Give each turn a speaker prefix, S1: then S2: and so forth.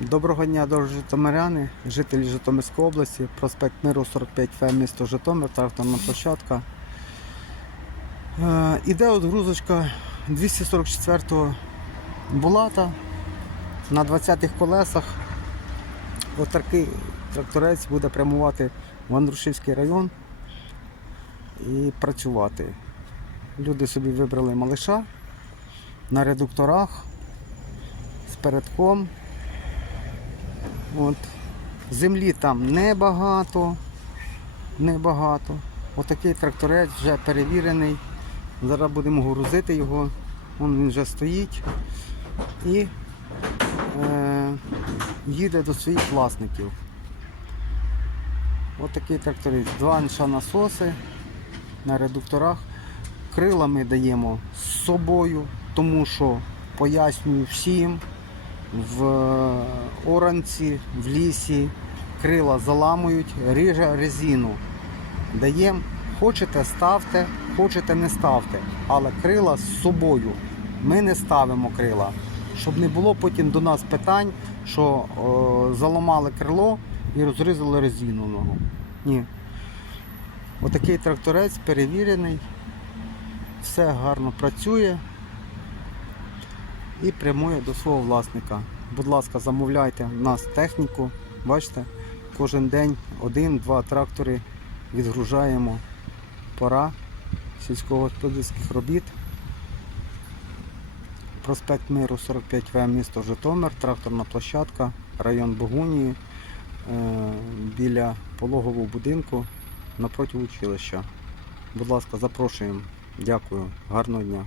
S1: Доброго дня, дорогі житомиряни, жителі Житомирської області, проспект Миру 45 Ф, місто Житомир, тракторна площадка. Е, іде отгрузочка 244-го Булата на 20-х колесах. Отакий тракторець буде прямувати в Андрушівський район і працювати. Люди собі вибрали малиша на редукторах з передком. От. Землі там небагато. Небагато. Отакий тракторець вже перевірений. Зараз будемо грузити його. Вон він вже стоїть і е, їде до своїх власників. Отакий тракторець. Два інша насоси на редукторах. Крила ми даємо з собою, тому що пояснюю всім в оранці, в лісі, крила заламують, ріже резину. Даємо, хочете ставте, хочете не ставте, але крила з собою. Ми не ставимо крила, щоб не було потім до нас питань, що о, заламали крило і розрізали резину ногу. Ні. Отакий тракторець перевірений, все гарно працює і прямує до свого власника. Будь ласка, замовляйте в нас техніку. Бачите, кожен день один-два трактори відгружаємо. Пора сільськогосподарських робіт. Проспект Миру 45В, місто Житомир, тракторна площадка, район Богунії, е, біля пологового будинку напроти училища. Будь ласка, запрошуємо. Дякую. Гарного дня.